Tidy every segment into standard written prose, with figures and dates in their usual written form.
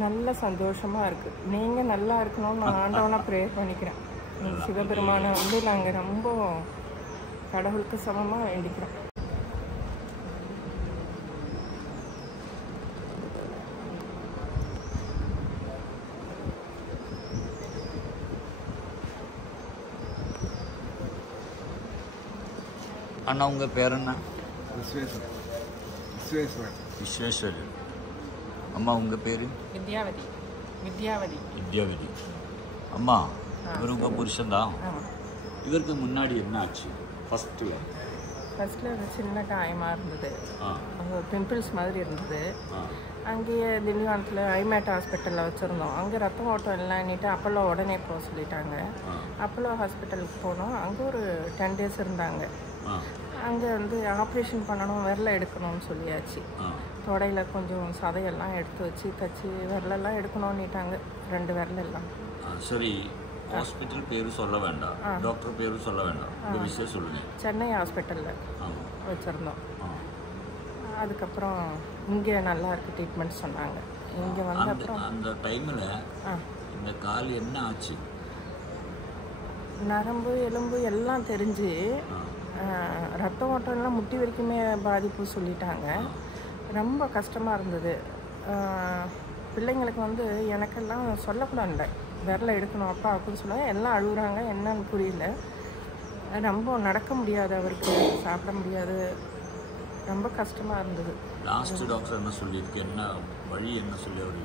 நல்ல சந்தோஷமாக இருக்குது. நீங்கள் நல்லா இருக்கணும்னு நான் ஆண்டவனாக ப்ரேயர் பண்ணிக்கிறேன். சிவபெருமானை வந்து நாங்கள் ரொம்ப கடவுளுக்கு சமமாக வேண்டிக்கிறோம். அண்ணா உங்கள் பேர் என்ன? விஸ்வேஸ்வரன். அம்மா உங்கள் பேர்? வித்யாவதி. அம்மா இவர் உங்கள் புருஷன் தான். இவருக்கு முன்னாடி என்ன ஆச்சு? ஃபஸ்ட்டில் ஒரு சின்ன காயமாக இருந்தது, பிம்பிள்ஸ் மாதிரி இருந்தது. அங்கேயே திண்டிவனத்தில் ஐமேட் ஹாஸ்பிட்டலில் வச்சுருந்தோம். அங்கே ரத்தம் ஓட்டம் இல்லைன்னுட்டு அப்போல்லோ உடனே போக சொல்லிட்டாங்க. அப்போல்லோ ஹாஸ்பிட்டலுக்கு போனோம். அங்கே ஒரு 10 days இருந்தாங்க. அங்கே வந்து ஆப்ரேஷன் பண்ணணும், விரலை எடுக்கணும்னு சொல்லியாச்சு. தொடையில் கொஞ்சம் சதையெல்லாம் எடுத்து வச்சு தச்சு விரலெல்லாம் எடுக்கணும்னுட்டாங்க, 2 விரலெல்லாம். சரி, ஹாஸ்பிட்டல் பேர் சொல்ல வேண்டாம், டாக்டர் பேர் சொல்ல வேண்டாம், இந்த விஷயம் சொல்லுங்கள். சென்னை ஹாஸ்பிட்டலில் வச்சுருந்தோம். அதுக்கப்புறம் இங்கே நல்லா இருக்குது ட்ரீட்மெண்ட் சொன்னாங்க. இங்கே வந்து அப்புறம் அந்த டைமில் இந்த கால் என்ன ஆச்சு? நரம்பு எலும்பு எல்லாம் தெரிஞ்சு ரத்தம் ஓட்டம்லாம் முட்டி வரைக்குமே பாதிப்பு சொல்லிட்டாங்க. ரொம்ப கஷ்டமாக இருந்தது. பிள்ளைங்களுக்கு வந்து எனக்கெல்லாம் சொல்லக்கூடாது, விரலை எடுக்கணும் அப்பா அப்படின்னு சொல்லுவாங்க. எல்லாம் அழுகுறாங்க, என்னன்னு புரியல. ரொம்ப நடக்க முடியாது, அவருக்கு சாப்பிட முடியாது, ரொம்ப கஷ்டமாக இருந்தது. லாஸ்ட் டாக்டர் என்ன சொல்லியிருக்கு, என்ன வழி என்ன சொல்லி அவர்?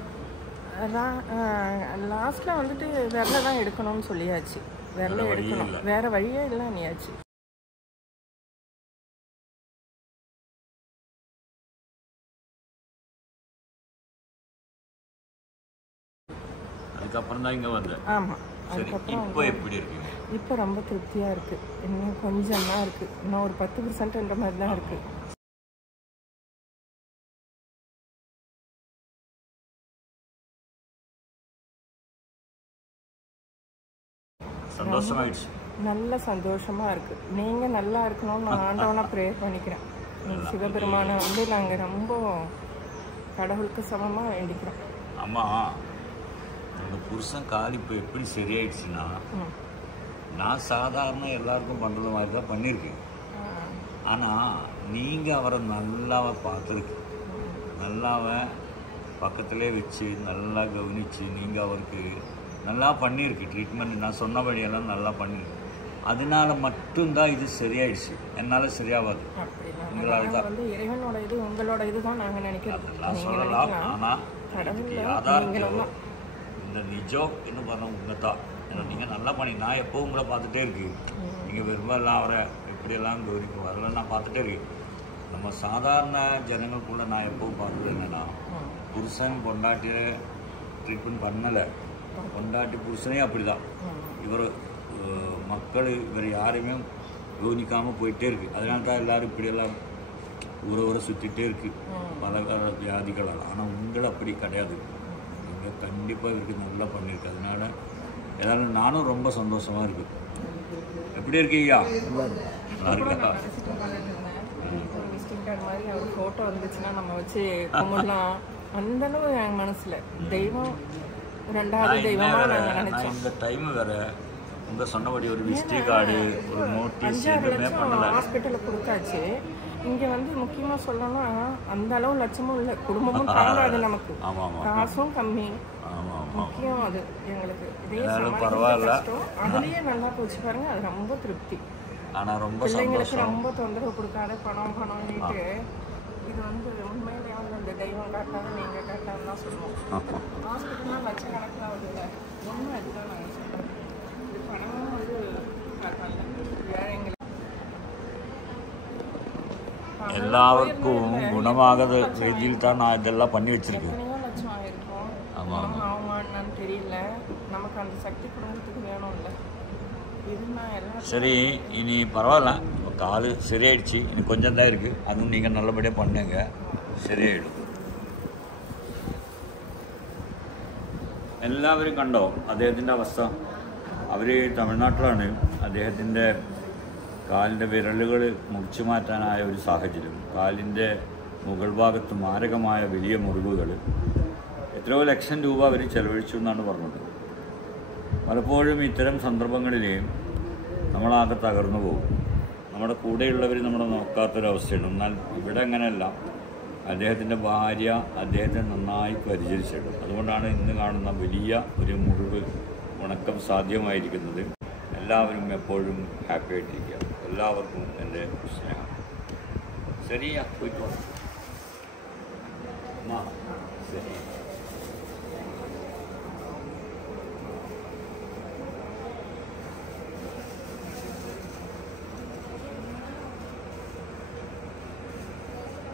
லாஸ்ட்டில் வந்துட்டு விரலை தான் எடுக்கணும்னு சொல்லியாச்சு. விரலை எடுக்கணும், வேறு வழியே இல்லை நீயாச்சு. அதுக்கப்புறம் தான் இங்கே வந்தேன். ஆமாம், அதுக்கப்புறம் இப்போ எப்படி இருக்கு? இப்போ ரொம்ப திருப்தியாக இருக்குது. இன்னும் கொஞ்சம் தான் இருக்குது, இன்னும் ஒரு 10%ன்ற மாதிரி தான் இருக்குது. சந்தோஷமாயிடுச்சு. நல்ல சந்தோஷமாக இருக்குது. நீங்கள் நல்லா இருக்கணும்னு நான் ஆண்டவனாக ப்ரேயர் பண்ணிக்கிறேன். சிவபெருமானை வந்து நாங்கள் ரொம்ப கடவுளுக்கு சமமாக வேண்டிக்கிறோம். அம்மா, உங்கள் புருஷன் கால் இப்போ எப்படி சரியாயிடுச்சுன்னா, நான் சாதாரண எல்லாருக்கும் பண்ணுறது மாதிரி தான் பண்ணியிருக்கேன். ஆனால் நீங்கள் அவரை நல்லாவை பார்த்துருக்கு, நல்லாவை பக்கத்துலேயே வச்சு நல்லா கவனித்து நீங்கள் அவருக்கு நல்லா பண்ணியிருக்கு. ட்ரீட்மெண்ட் நான் சொன்னபடியெல்லாம் நல்லா பண்ணியிருக்கு. அதனால மட்டும்தான் இது சரியாயிடுச்சு. என்னால் சரியாகாது. உங்களால் தான் வந்து இறைவனோட இது, உங்களோட இது தான் நாங்கள் நினைக்கிறோம். அதெல்லாம் சொல்லலாம். ஆனால் இதுக்கு யாதார்த்தம் இந்த நிஜம் என்ன பண்ண உண்மை தான். ஏன்னா நீங்கள் நல்லா பண்ணி, நான் எப்போ உங்களை பார்த்துட்டே இருக்கு. நீங்கள் விரும்பலாம் அவரை எப்படியெல்லாம் கௌரிக்கும் வரலாம் நான் பார்த்துட்டே இருக்கு. நம்ம சாதாரண ஜனங்களுக்குள்ளே நான் எப்போவும் பார்த்தது என்னென்னா, புருஷன் பொண்டாட்டியை ட்ரீட்மெண்ட் பண்ணலை, பொண்டாட்டி புருஷனே அப்படி தான். இவர் மக்கள் இவர் யாரையுமே கவனிக்காமல் போயிட்டே இருக்குது. அதனால தான் எல்லோரும் இப்படியெல்லாம் ஊரை சுற்றிட்டே இருக்குது பல வியாதிகளால். ஆனால் உங்களை அப்படி கிடையாது. நீங்கள் கண்டிப்பாக இவருக்கு நல்லா பண்ணியிருக்கு. அதனால ஏதாவது நானும் ரொம்ப சந்தோஷமாக இருக்குது. எப்படி இருக்கீங்க? நல்லா இருக்கா? விசிட்டிங் கார்டு மாதிரி அவர் ஃபோட்டோ இருந்துச்சுன்னா நம்ம வச்சு கும்பிடலாம். அந்தளவு என் மனசில் தெய்வம் ரெண்டாவது தெய்வமாக நாங்கள் நினச்சோம். இந்த டைம் வேறு உங்கள் சொன்னபடி ஒரு விசிட்டிங் கார்டு, ஒரு நோட்டீஸ் எதுவுமே பண்ணலை. ஹாஸ்பிட்டலில் கொடுத்தாச்சு. இங்கே வந்து முக்கியமாக சொல்லணும்னா அந்த அளவு லட்சமும் இல்லை, குடும்பமும் தாங்காது நமக்கு, காசும் கம்மி. முக்கியம் அது எங்களுக்கு. இதே பரவாயில்ல, அதுலேயே நல்லா போச்சு பாருங்க. அது ரொம்ப திருப்தி. ஆனால் ரொம்ப பிள்ளைங்களுக்கு ரொம்ப தொந்தரவு கொடுக்காத பணம்னுட்டு இது வந்து உண்மையிலே வந்து அந்த தெய்வம் காட்டாத நீங்கள் காட்டாதுன்னு தான் சொல்லுவோம். ஹாஸ்பிட்டல்லாம் லட்சக்கணக்கில் வருதுல்ல, ஒன்றும் அதுதான் நாங்கள் சொல்கிறோம். இது பணமும் வந்து காட்டாங்க ஏழைங்களுக்கு. எல்லாருக்கும் குணமாகாத ரீதியில் தான் நான் இதெல்லாம் பண்ணி வச்சிருக்கேன். எத்தனையோ லட்சம் ஆகிருக்கும். ஆமாம், தெரியல. நமக்கு அந்த சக்தி குடும்பத்துக்கு வேணும்ல. சரி, இனி பரவாயில்ல, கால் சரியாயிடுச்சு. இனி கொஞ்சம் தான் இருக்குது. அதுவும் நீங்கள் நல்லபடியாக பண்ணுங்க, ശരിയായിടും. എല്ലാവരും കണ്ടോ അദ്ദേഹത്തിൻ്റെ അവസ്ഥ? അവർ തമിഴ്നാട്ടിലാണ്. അദ്ദേഹത്തിൻ്റെ കാലിൻ്റെ വിരലുകൾ മുറിച്ചു മാറ്റാനായ ഒരു സാഹചര്യം. കാലിൻ്റെ മുകൾ ഭാഗത്ത് മാരകമായ വലിയ മുറിവുകൾ. എത്രയോ ലക്ഷം രൂപ അവർ ചെലവഴിച്ചു എന്നാണ് പറഞ്ഞത്. പലപ്പോഴും ഇത്തരം സന്ദർഭങ്ങളിൽ നമ്മളാകെ തകർന്നു പോകും. നമ്മുടെ കൂടെയുള്ളവർ നമ്മളെ നോക്കാത്തൊരവസ്ഥയുണ്ട്. എന്നാൽ ഇവിടെ അങ്ങനെയല്ല. അദ്ദേഹത്തിൻ്റെ ഭാര്യ അദ്ദേഹത്തെ നന്നായി പരിചരിച്ചിട്ടുണ്ട്. അതുകൊണ്ടാണ് ഇന്ന് കാണുന്ന വലിയ ഒരു മുറിവ് ഉണക്കം സാധ്യമായിരിക്കുന്നത്. എല്ലാവരും എപ്പോഴും ഹാപ്പി ആയിട്ടിരിക്കുക. എല്ലാവർക്കും എൻ്റെ സ്നേഹം. ശരിയാ പോയിക്കോ. ശരി.